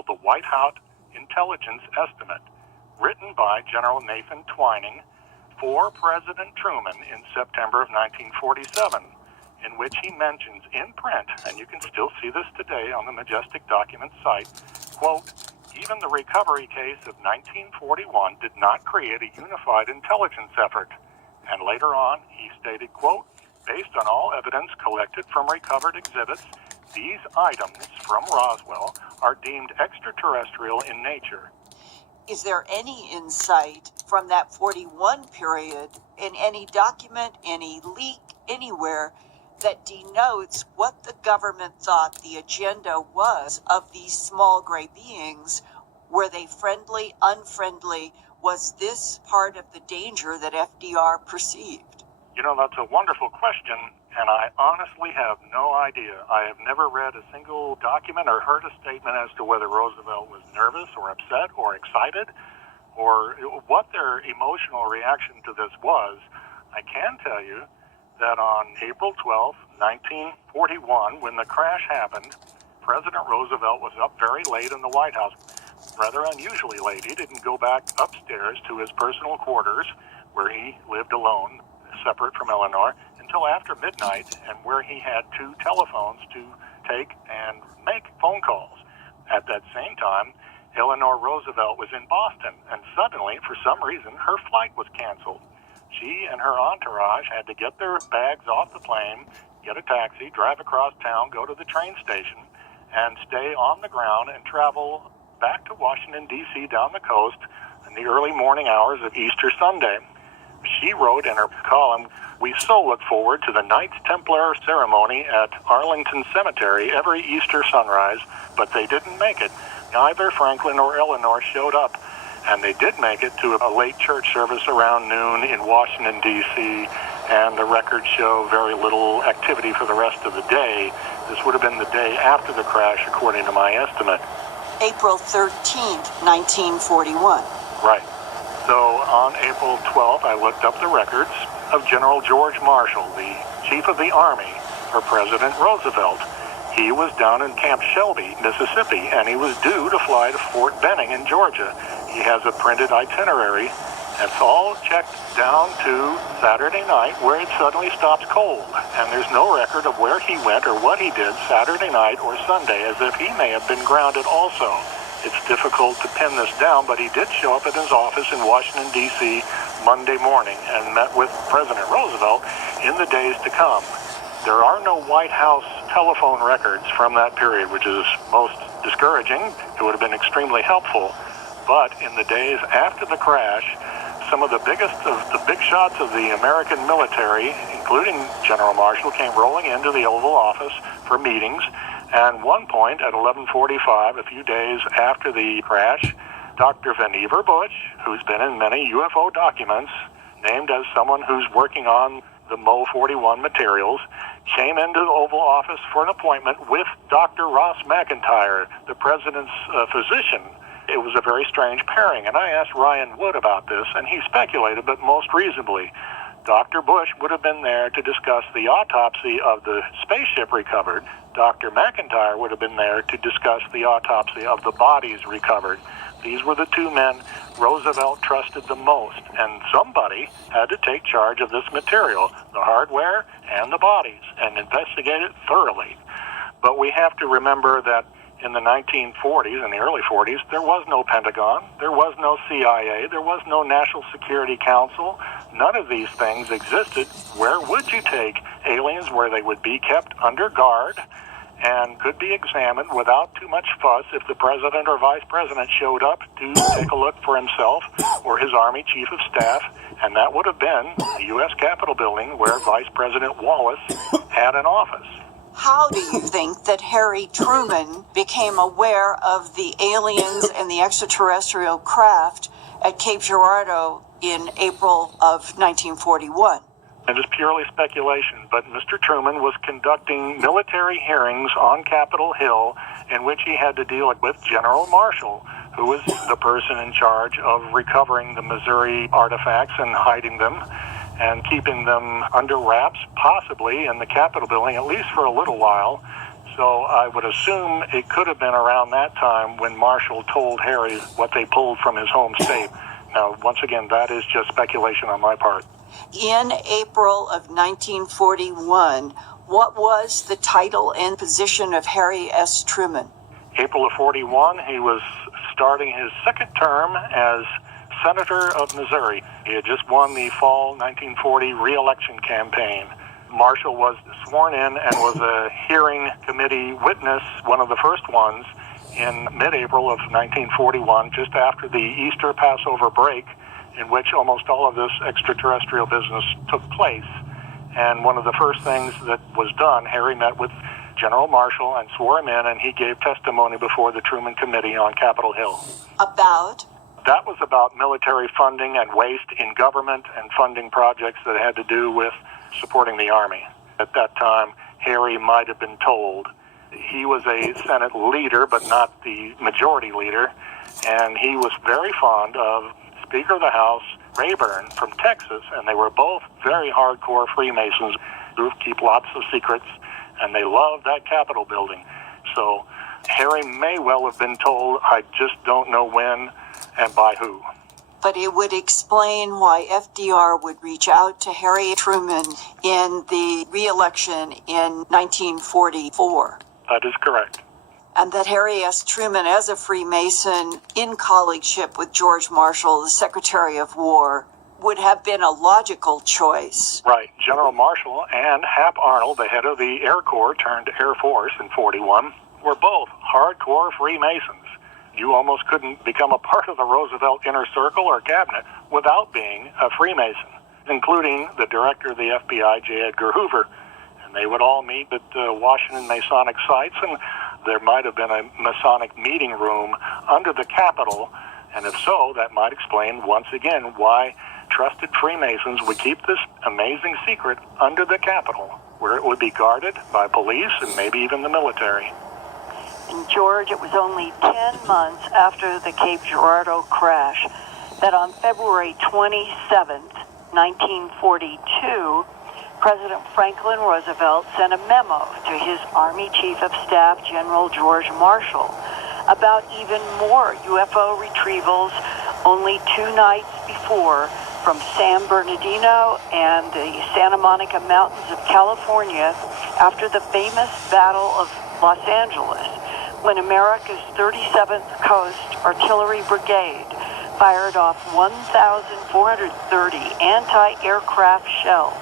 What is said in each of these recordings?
called the White House Intelligence Estimate, written by General Nathan Twining for President Truman in September of 1947, in which he mentions in print, and you can still see this today on the Majestic Documents site, quote, even the recovery case of 1941 did not create a unified intelligence effort. And later on, he stated, quote, based on all evidence collected from recovered exhibits, these items from Roswell are deemed extraterrestrial in nature. Is there any insight from that 41 period in any document, any leak, anywhere that denotes what the government thought the agenda was of these small gray beings? Were they friendly, unfriendly? Was this part of the danger that FDR perceived? You know, that's a wonderful question, and I honestly have no idea. I have never read a single document or heard a statement as to whether Roosevelt was nervous or upset or excited or what their emotional reaction to this was. I can tell you that on April 12, 1941, when the crash happened, President Roosevelt was up very late in the White House, rather unusually late. He didn't go back upstairs to his personal quarters where he lived alone, separate from Eleanor, until after midnight, and where he had two telephones to take and make phone calls. At that same time, Eleanor Roosevelt was in Boston, and suddenly, for some reason, her flight was canceled. She and her entourage had to get their bags off the plane, get a taxi, drive across town, go to the train station, and stay on the ground and travel back to Washington, D.C. down the coast in the early morning hours of Easter Sunday. She wrote in her column, "We so look forward to the Knights Templar ceremony at Arlington Cemetery every Easter sunrise, but they didn't make it. Neither Franklin or Eleanor showed up, and they did make it to a late church service around noon in Washington, D.C., and the records show very little activity for the rest of the day. This would have been the day after the crash, according to my estimate." April 13th, 1941. Right. So on April 12th, I looked up the records of General George Marshall, the chief of the Army for President Roosevelt. He was down in Camp Shelby, Mississippi, and he was due to fly to Fort Benning in Georgia. He has a printed itinerary. That's all checked down to Saturday night, where it suddenly stops cold. And there's no record of where he went or what he did Saturday night or Sunday, as if he may have been grounded also. It's difficult to pin this down, but he did show up at his office in Washington, D.C. Monday morning and met with President Roosevelt in the days to come. There are no White House telephone records from that period, which is most discouraging. It would have been extremely helpful. But in the days after the crash, some of the biggest of the big shots of the American military, including General Marshall, came rolling into the Oval Office for meetings. And one point at 11:45, a few days after the crash, Dr. Vannevar Bush, who's been in many UFO documents, named as someone who's working on the Mo 41 materials, came into the Oval Office for an appointment with Dr. Ross McIntyre, the president's physician. It was a very strange pairing, and I asked Ryan Wood about this, and he speculated, but most reasonably, Dr. Bush would have been there to discuss the autopsy of the spaceship recovered. Dr. McIntyre would have been there to discuss the autopsy of the bodies recovered. These were the two men Roosevelt trusted the most, and somebody had to take charge of this material, the hardware and the bodies, and investigate it thoroughly. But we have to remember that in the 1940s and the early 40s, there was no Pentagon, there was no CIA, there was no National Security Council. None of these things existed. Where would you take aliens where they would be kept under guard and could be examined without too much fuss if the president or vice president showed up to take a look for himself or his Army Chief of Staff? And that would have been the U.S. Capitol building where Vice President Wallace had an office. How do you think that Harry Truman became aware of the aliens and the extraterrestrial craft at Cape Girardeau in April of 1941? It is purely speculation, but Mr. Truman was conducting military hearings on Capitol Hill in which he had to deal with General Marshall, who was the person in charge of recovering the Missouri artifacts and hiding them and keeping them under wraps, possibly in the Capitol building, at least for a little while. So I would assume it could have been around that time when Marshall told Harry what they pulled from his home safe. Now, once again, that is just speculation on my part. In April of 1941, what was the title and position of Harry S. Truman? April of 41, he was starting his second term as Senator of Missouri. He had just won the fall 1940 re-election campaign. Marshall was sworn in and was a hearing committee witness, one of the first ones, in mid-April of 1941, just after the Easter Passover break, in which almost all of this extraterrestrial business took place. And one of the first things that was done, Harry met with General Marshall and swore him in, and he gave testimony before the Truman Committee on Capitol Hill. About? That was about military funding and waste in government and funding projects that had to do with supporting the Army. At that time, Harry might have been told. He was a Senate leader, but not the majority leader, and he was very fond of Speaker of the House, Rayburn from Texas, and they were both very hardcore Freemasons who keep lots of secrets, and they loved that Capitol building. So Harry may well have been told, I just don't know when and by who. But it would explain why FDR would reach out to Harry Truman in the re-election in 1944. That is correct. And that Harry S. Truman, as a Freemason in colleagueship with George Marshall, the Secretary of War, would have been a logical choice. Right. General Marshall and Hap Arnold, the head of the Air Corps turned Air Force in 41, were both hardcore Freemasons. You almost couldn't become a part of the Roosevelt inner circle or cabinet without being a Freemason, including the director of the FBI, J. Edgar Hoover. And they would all meet at Washington Masonic sites, and there might have been a Masonic meeting room under the Capitol. And if so, that might explain once again why trusted Freemasons would keep this amazing secret under the Capitol, where it would be guarded by police and maybe even the military. And George, it was only 10 months after the Cape Girardeau crash that on February 27th, 1942, President Franklin Roosevelt sent a memo to his Army Chief of Staff, General George Marshall, about even more UFO retrievals only 2 nights before from San Bernardino and the Santa Monica Mountains of California after the famous Battle of Los Angeles, when America's 37th Coast Artillery Brigade fired off 1,430 anti-aircraft shells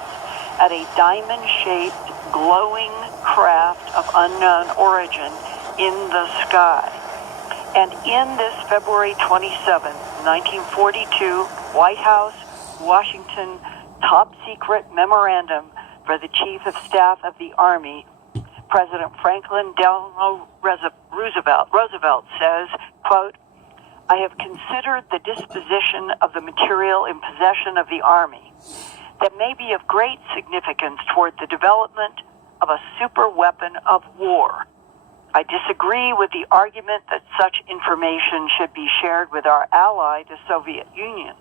at a diamond-shaped, glowing craft of unknown origin in the sky. And in this February 27, 1942, White House, Washington, top-secret memorandum for the Chief of Staff of the Army, President Franklin Delano Roosevelt says, quote, I have considered the disposition of the material in possession of the Army that may be of great significance toward the development of a super weapon of war. I disagree with the argument that such information should be shared with our ally, the Soviet Union.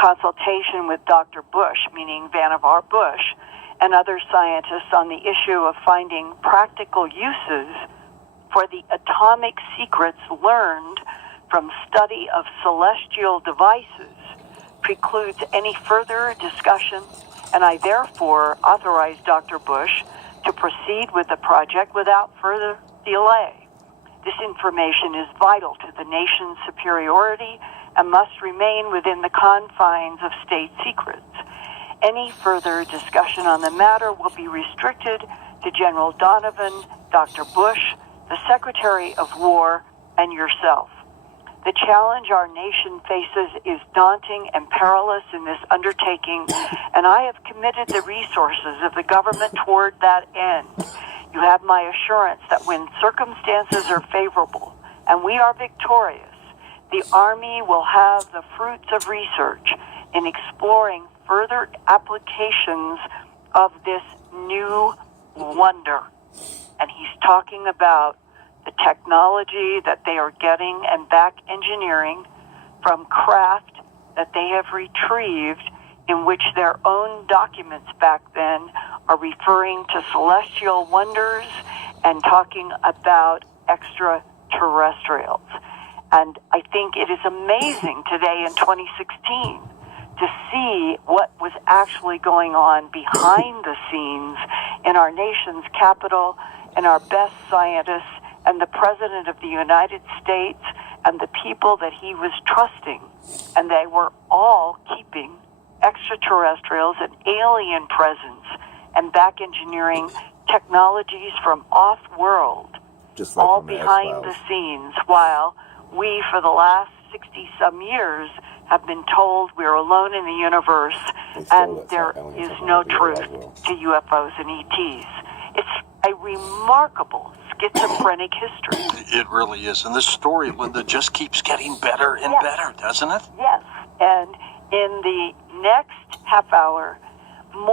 Consultation with Dr. Bush, meaning Vannevar Bush, and other scientists on the issue of finding practical uses for the atomic secrets learned from study of celestial devices precludes any further discussion, and I therefore authorize Dr. Bush to proceed with the project without further delay. This information is vital to the nation's superiority and must remain within the confines of state secrets. Any further discussion on the matter will be restricted to General Donovan, Dr. Bush, the Secretary of War, and yourself. The challenge our nation faces is daunting and perilous in this undertaking, and I have committed the resources of the government toward that end. You have my assurance that when circumstances are favorable and we are victorious, the Army will have the fruits of research in exploring further applications of this new wonder. And he's talking about the technology that they are getting and back engineering from craft that they have retrieved, in which their own documents back then are referring to celestial wonders and talking about extraterrestrials. And I think it is amazing today in 2016 to see what was actually going on behind the scenes in our nation's capital, and our best scientists, and the President of the United States, and the people that he was trusting. And they were all keeping extraterrestrials and alien presence and back engineering technologies from off-world, Just like all on the behind the X-Files. scenes, while we, for the last 60-some years, have been told we're alone in the universe They stole and that there alien is no technology truth as well. to UFOs and ETs. It's a remarkable schizophrenic history. It really is. And this story, Linda, just keeps getting better and Yes. better, doesn't it? Yes, and in the next half hour, more